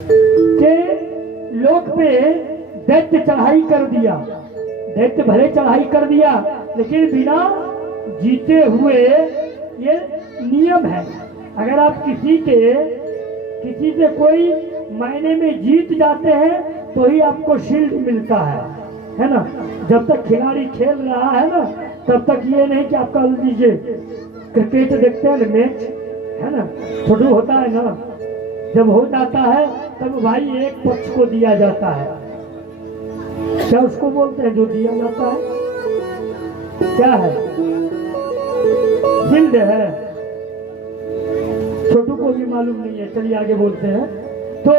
के लोक पे दैत्य चढ़ाई कर दिया। दैत्य भले चढ़ाई कर दिया लेकिन बिना जीते हुए, ये नियम है। अगर आप किसी से कोई मायने में जीत जाते हैं तो ही आपको शील्ड मिलता है ना। जब तक खिलाड़ी खेल रहा है ना तब तक ये नहीं कि आपका लीजिए। क्रिकेट देखते हैं ना, मैच है ना, शुरू होता है ना, जब हो जाता है तब भाई एक पक्ष को दिया जाता है। क्या उसको बोलते हैं जो दिया जाता है? क्या है? शील्ड है। छोटू को भी मालूम नहीं है, चलिए आगे बोलते हैं। तो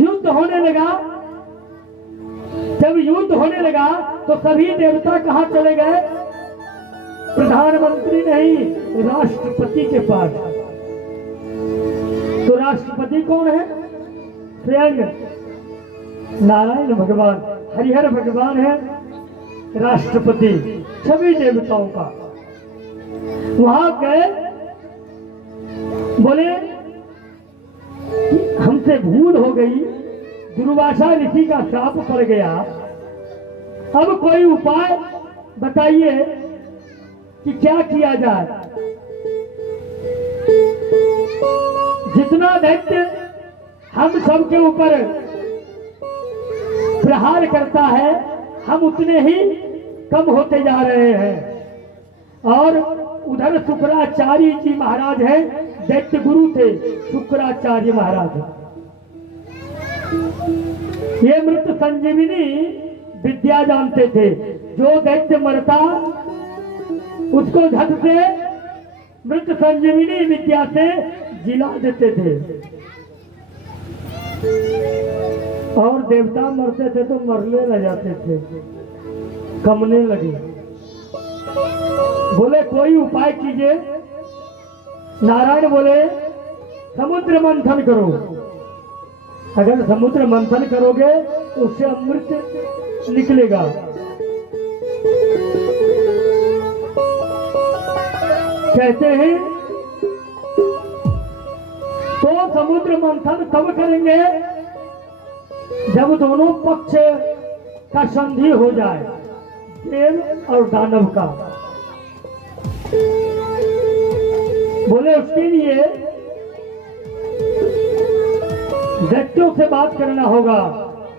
युद्ध होने लगा। जब युद्ध होने लगा तो सभी देवता कहां चले गए? प्रधानमंत्री नहीं, राष्ट्रपति के पास। तो राष्ट्रपति कौन है? स्वयं नारायण भगवान, हरिहर भगवान है राष्ट्रपति सभी देवताओं का। वहां गए, बोले हमसे भूल हो गई, दुर्वासा ऋषि का श्राप पड़ गया, अब कोई उपाय बताइए कि क्या किया जाए। जितना दैत्य हम सब के ऊपर प्रहार करता है हम उतने ही कम होते जा रहे हैं। और उधर शुक्राचार्य जी महाराज हैं, दैत्य गुरु थे शुक्राचार्य महाराज। ये मृत संजीवनी विद्या जानते थे। जो दैत्य मरता उसको झट से मृत संजीवनी विद्या से जिला देते थे। और देवता मरते थे तो मरने लग जाते थे, कमने लगे। बोले कोई उपाय कीजिए। नारायण बोले समुद्र मंथन करो। अगर समुद्र मंथन करोगे तो उससे अमृत निकलेगा। कहते हैं तो समुद्र मंथन तब करेंगे जब दोनों पक्ष का संधि हो जाए, देव और दानव का। बोले उसके लिए दैत्यों से बात करना होगा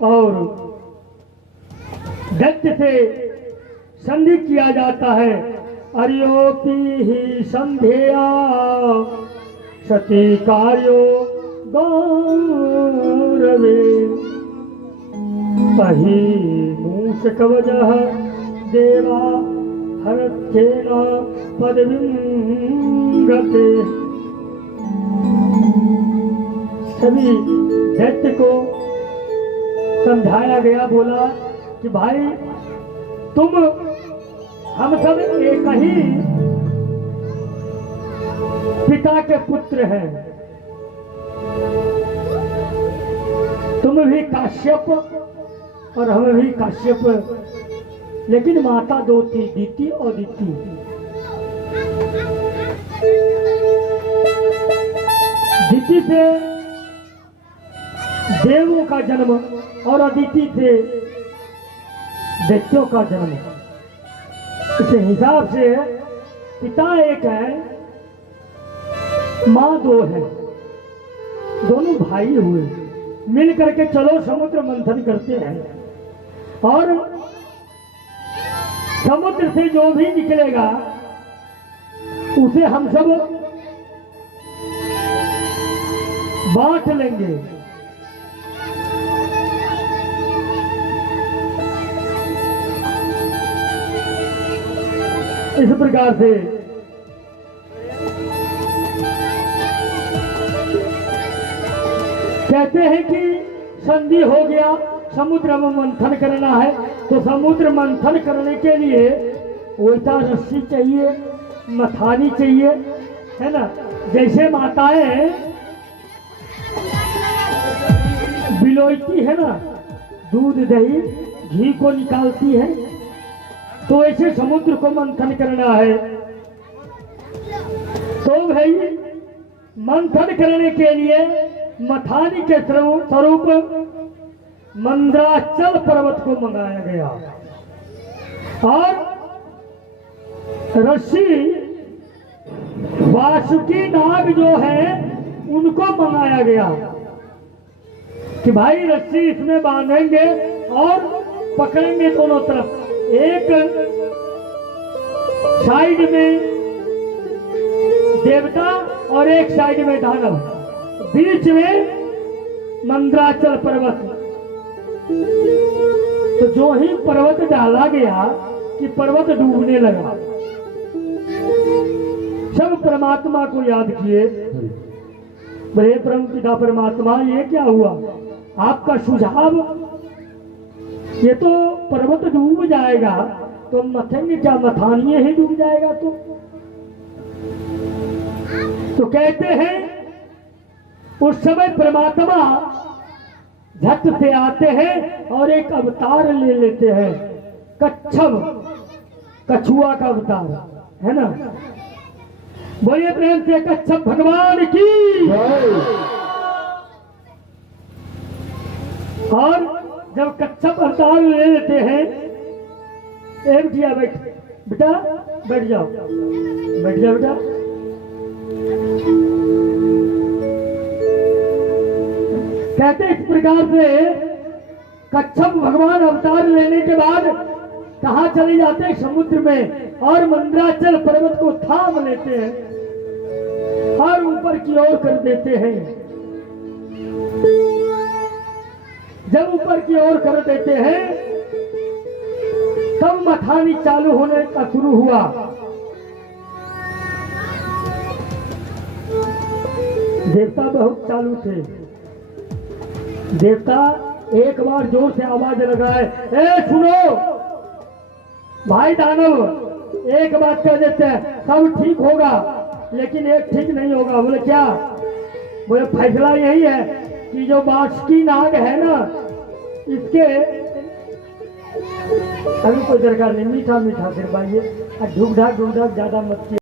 और दैत्य से संधि किया जाता है। अर्योपि ही संध्यया सती कार्यो गौरवे पही मूष कवचः देवा हरथेन पदवीं गते। सभी दैत्य को समझाया गया। बोला कि भाई तुम हम सब एक ही पिता के पुत्र हैं। तुम भी काश्यप और हम भी काश्यप, लेकिन माता दो थी, दीति और दीति। दीति से देवों का जन्म और अदिति से दैत्यों का जन्म। इस हिसाब से पिता एक है, माँ दो है, दोनों भाई हुए। मिल करके चलो समुद्र मंथन करते हैं और समुद्र से जो भी निकलेगा उसे हम सब बांट लेंगे। इस प्रकार से कहते हैं कि संधि हो गया, समुद्र में मंथन करना है। तो समुद्र मंथन करने के लिए वैसा रस्सी चाहिए, मथानी चाहिए, है ना। जैसे माताएं बिलोईती है ना, दूध दही घी को निकालती है, तो ऐसे समुद्र को मंथन करना है। तो लोग है ही मंथन करने के लिए मथानी के स्वरूप मंद्राचल पर्वत को मंगाया गया और ऋषि वासुकी नाग जो है उनको मंगाया गया कि भाई रस्सी इसमें बांधेंगे और पकड़ेंगे दोनों तरफ, एक साइड में देवता और एक साइड में दानव, बीच में मंद्राचल पर्वत। तो जो ही पर्वत डाला गया कि पर्वत डूबने लगा, सब परमात्मा को याद किए, बड़े परम पिता परमात्मा ये क्या हुआ, आपका सुझाव, ये तो पर्वत डूब जाएगा तो मथेंगे क्या, मथानिए ही डूब जाएगा। तो कहते हैं उस समय परमात्मा झट से आते हैं और एक अवतार ले लेते हैं, कच्छप, कछुआ का अवतार है ना। बोलिए प्रेम से कच्छप भगवान की। और जब कच्छप अवतार ले लेते हैं, एक दिया बैठ बेटा, बैठ जाओ, बैठ जाओ बेटा। कहते इस प्रकार से कच्छप भगवान अवतार लेने के बाद कहा चले जाते हैं, समुद्र में, और मंद्राचल पर्वत को थाम लेते हैं और ऊपर की ओर कर देते हैं। जब ऊपर की ओर कर देते हैं तब मथानी चालू होने का शुरू हुआ। देवता बहुत चालू थे, देवता एक बार जोर से आवाज लगाए, ए सुनो भाई दानव, एक बात कह देते हैं, सब ठीक होगा लेकिन एक ठीक नहीं होगा। बोले क्या? बोले फैसला यही है कि जो बासुकी नाग है ना, इसके अभी कोई दरकार नहीं, मीठा मीठा फिर भाई, ढूक ढाक ज्यादा मत किया।